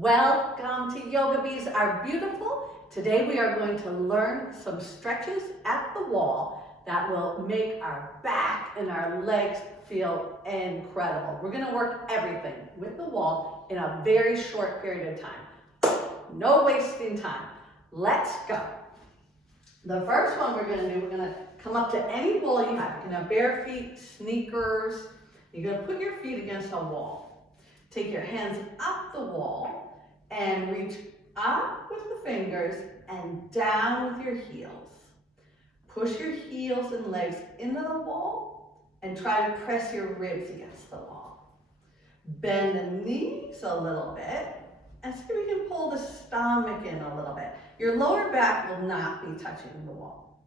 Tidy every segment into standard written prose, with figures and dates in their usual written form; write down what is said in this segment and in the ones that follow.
Welcome to Yoga Bees Are Beautiful. Today we are going to learn some stretches at the wall that will make our back and our legs feel incredible. We're going to work everything with the wall in a very short period of time. No wasting time. Let's go. The first one we're going to do, we're going to come up to any wall you have. You can have bare feet, sneakers. You're going to put your feet against a wall. Take your hands up the wall and reach up with the fingers and down with your heels. Push your heels and legs into the wall and try to press your ribs against the wall. Bend the knees a little bit and see if we can pull the stomach in a little bit. Your lower back will not be touching the wall.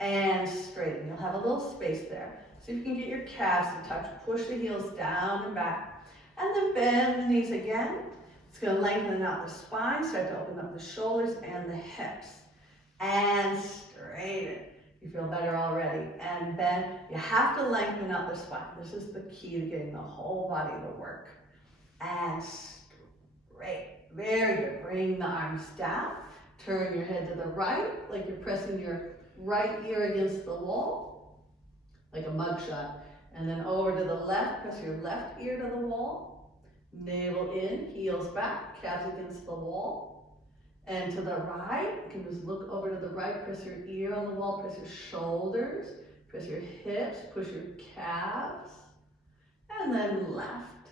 And straighten. You'll have a little space there. See if you can get your calves to touch. Push the heels down and back. And then bend the knees again. It's going to lengthen out the spine, start to open up the shoulders and the hips. And straighten. You feel better already. And bend. You have to lengthen out the spine. This is the key to getting the whole body to work. And straight. Very good. Bring the arms down. Turn your head to the right, like you're pressing your right ear against the wall, like a mugshot. And then over to the left, press your left ear to the wall. Navel in, heels back, calves against the wall. And to the right, you can just look over to the right, press your ear on the wall, press your shoulders, press your hips, push your calves. And then left.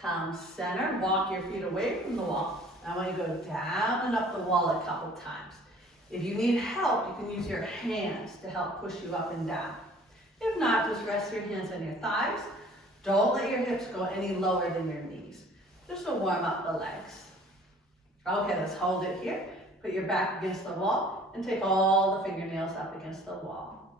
Come center, walk your feet away from the wall. Now I want you to go down and up the wall a couple times. If you need help, you can use your hands to help push you up and down. If not, just rest your hands on your thighs. Don't let your hips go any lower than your knees. Just to warm up the legs. Okay, let's hold it here. Put your back against the wall and take all the fingernails up against the wall.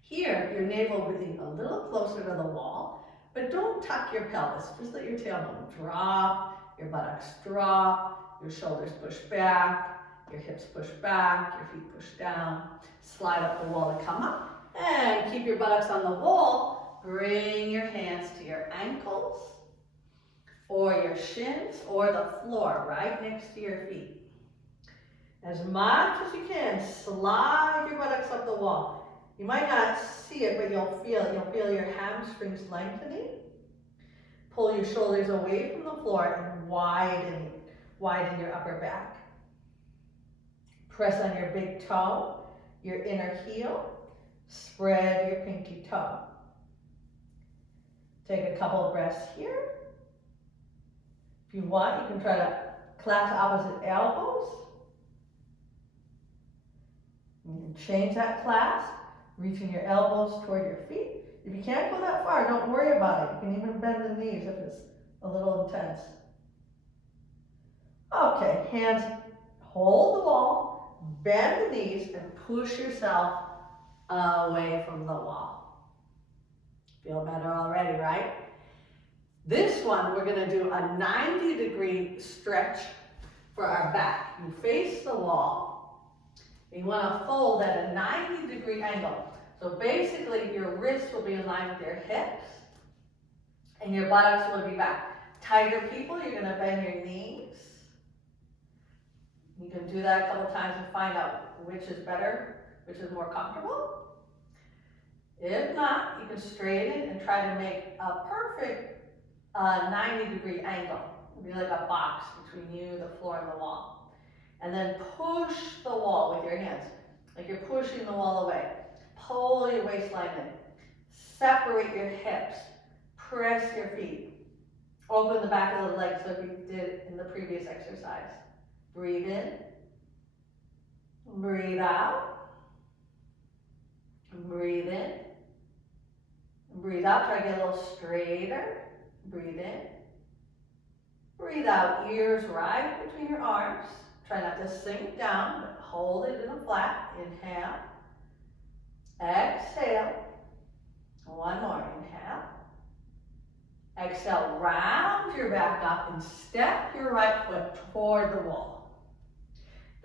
Here, your navel will be a little closer to the wall, but don't tuck your pelvis. Just let your tailbone drop, your buttocks drop, your shoulders push back, your hips push back, your feet push down. Slide up the wall to come up. And keep your buttocks on the wall. Bring your hands to your ankles or your shins or the floor right next to your feet. As much as you can, slide your buttocks up the wall. You might not see it, but you'll feel your hamstrings lengthening. Pull your shoulders away from the floor and widen your upper back. Press on your big toe, your inner heel. Spread your pinky toe. Take a couple of breaths here. If you want, you can try to clasp opposite elbows. You can change that clasp, reaching your elbows toward your feet. If you can't go that far, don't worry about it. You can even bend the knees if it's a little intense. Okay, hands hold the wall, bend the knees, and push yourself away from the wall. Feel better already, right? This one, we're going to do a 90-degree stretch for our back. You face the wall. You want to fold at a 90-degree angle. So basically, your wrists will be in line with your hips, and your buttocks will be back. Tighter people, you're going to bend your knees. You can do that a couple times and find out which is better, which is more comfortable. If not, you can straighten and try to make a perfect 90-degree angle. It'll be like a box between you, the floor, and the wall. And then push the wall with your hands, like you're pushing the wall away. Pull your waistline in. Separate your hips. Press your feet. Open the back of the legs like we did in the previous exercise. Breathe in. Breathe out. Breathe in. Breathe out. Try to get a little straighter. Breathe in. Breathe out. Ears right between your arms. Try not to sink down, but hold it in a flat. Inhale. Exhale. One more. Inhale. Exhale. Round your back up and step your right foot toward the wall.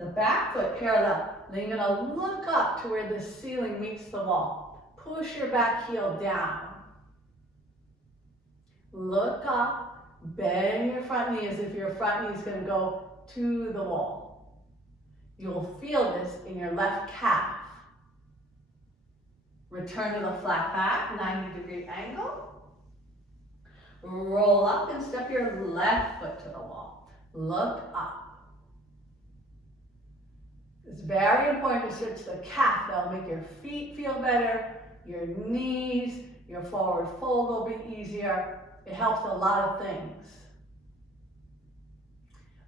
The back foot parallel. Then you're going to look up to where the ceiling meets the wall. Push your back heel down. Look up, Bend your front knee as if your front knee is going to go to the wall. You'll feel this in your left calf. Return to the flat back, 90-degree angle. Roll up and step your left foot to the wall. Look up. It's very important to stretch the calf. That'll make your feet feel better, your knees, your forward fold will be easier. It helps a lot of things.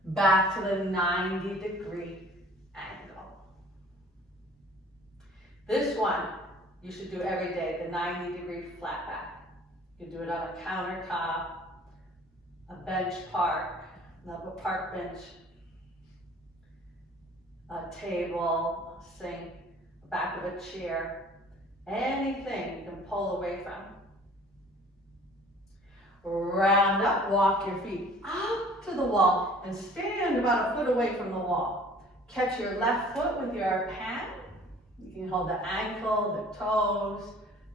Back to the 90-degree angle. This one you should do every day, the 90-degree flat back. You can do it on a countertop, a bench park, a park bench, a table, a sink, the back of a chair, anything you can pull away from. Round up, walk your feet up to the wall and stand about a foot away from the wall. Catch your left foot with your hand. You can hold the ankle, the toes,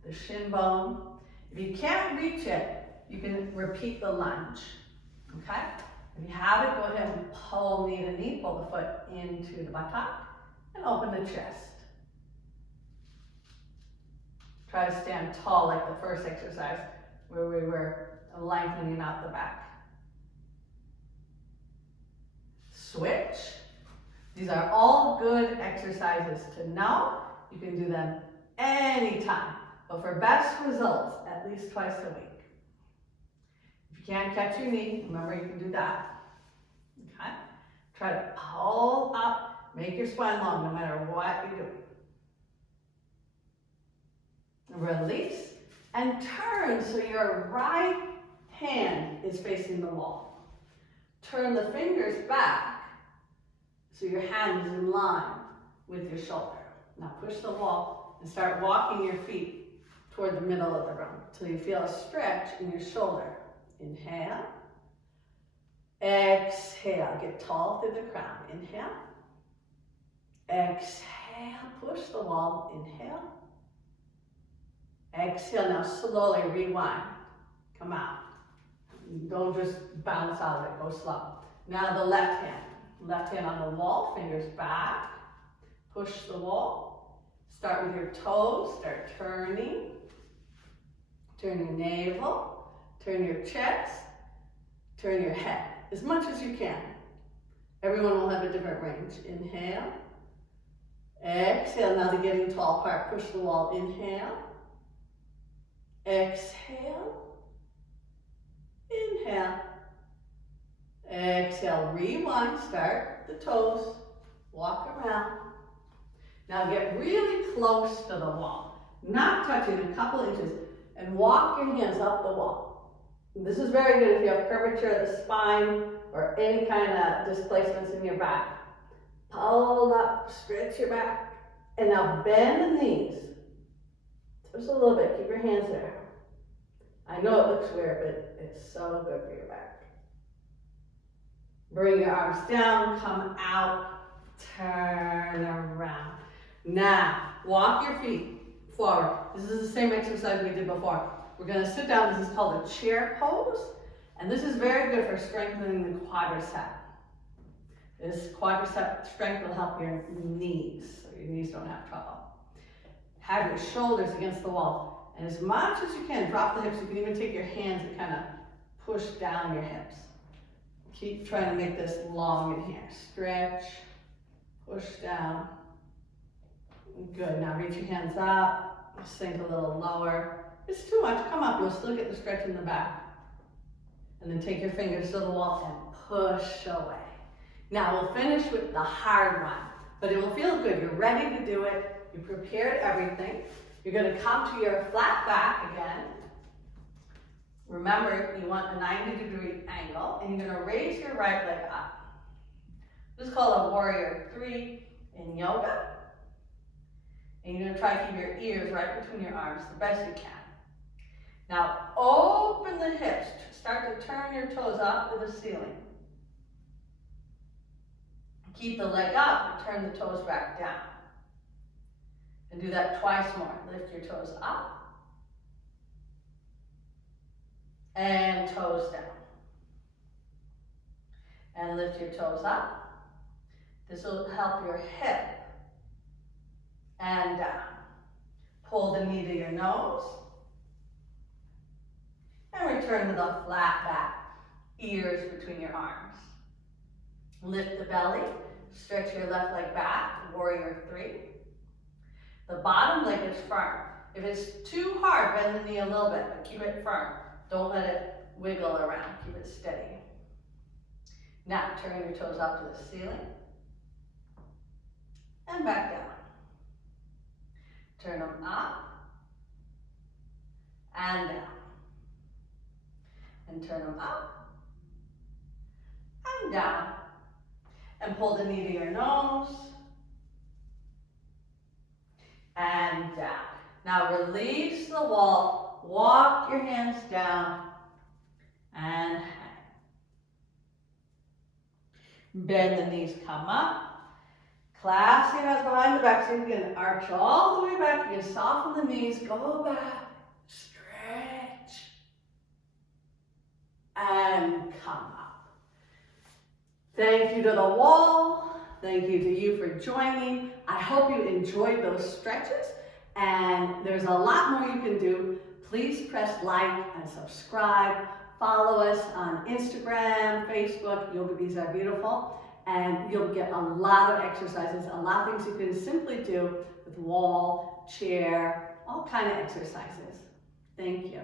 the shin bone. If you can't reach it, you can repeat the lunge, okay? If you have it, go ahead and pull knee to knee, pull the foot into the buttock, and open the chest. Try to stand tall like the first exercise, where we were lengthening out the back. Switch. These are all good exercises to know. You can do them anytime, but for best results, at least twice a week. If you can't catch your knee, remember you can do that. Okay? Try to pull up, make your spine long no matter what you do. Release and turn so your right hand is facing the wall. Turn the fingers back so your hand is in line with your shoulder. Now push the wall and start walking your feet toward the middle of the room until you feel a stretch in your shoulder. Inhale. Exhale. Get tall through the crown. Inhale. Exhale. Push the wall. Inhale. Exhale. Now slowly rewind. Come out. Don't just bounce out of it. Go slow. Now the left hand. Left hand on the wall. Fingers back. Push the wall. Start with your toes. Start turning. Turn your navel. Turn your chest. Turn your head. As much as you can. Everyone will have a different range. Inhale. Exhale. Now the getting tall part. Push the wall. Inhale. Exhale. Inhale. Exhale. Rewind. Start the toes. Walk around. Now get really close to the wall. Not touching, a couple inches. And walk your hands up the wall. This is very good if you have curvature of the spine or any kind of displacements in your back. Pull up, stretch your back. And now bend the knees. Just a little bit, keep your hands there. I know it looks weird, but it's so good for your back. Bring your arms down, come out, turn around. Now, walk your feet forward. This is the same exercise we did before. We're going to sit down. This is called a chair pose. And this is very good for strengthening the quadricep. This quadricep strength will help your knees, so your knees don't have trouble. Have your shoulders against the wall. And as much as you can, drop the hips. You can even take your hands and kind of push down your hips. Keep trying to make this long in here. Stretch, push down. Good, now reach your hands up, sink a little lower. If it's too much, come up, you'll still get the stretch in the back. And then take your fingers to the wall and push away. Now we'll finish with the hard one, but it will feel good. You're ready to do it. You prepared everything. You're gonna come to your flat back again. Remember, you want a 90-degree angle, and you're gonna raise your right leg up. This is called a warrior 3 in yoga. And you're going to try to keep your ears right between your arms the best you can. Now open the hips. Start to turn your toes up to the ceiling. Keep the leg up and turn the toes back down. And do that twice more. Lift your toes up. And toes down. And lift your toes up. This will help your hip. And down. Pull the knee to your nose. And return to the flat back. Ears between your arms. Lift the belly. Stretch your left leg back. Warrior 3. The bottom leg is firm. If it's too hard, bend the knee a little bit, but keep it firm. Don't let it wiggle around. Keep it steady. Now, turn your toes up to the ceiling. And back down. Turn them up. And down. And turn them up. And down. And pull the knee to your nose. And down. Now release the wall. Walk your hands down. And hang. Bend the knees, come up. Clasp your hands behind the back so you can arch all the way back. You can soften the knees, go back, stretch, and come up. Thank you to the wall. Thank you to you for joining. I hope you enjoyed those stretches, and there's a lot more you can do. Please press like and subscribe. Follow us on Instagram, Facebook, Yoga Bees Are Beautiful, and you'll get a lot of exercises, a lot of things you can simply do with wall, chair, all kind of exercises. Thank you.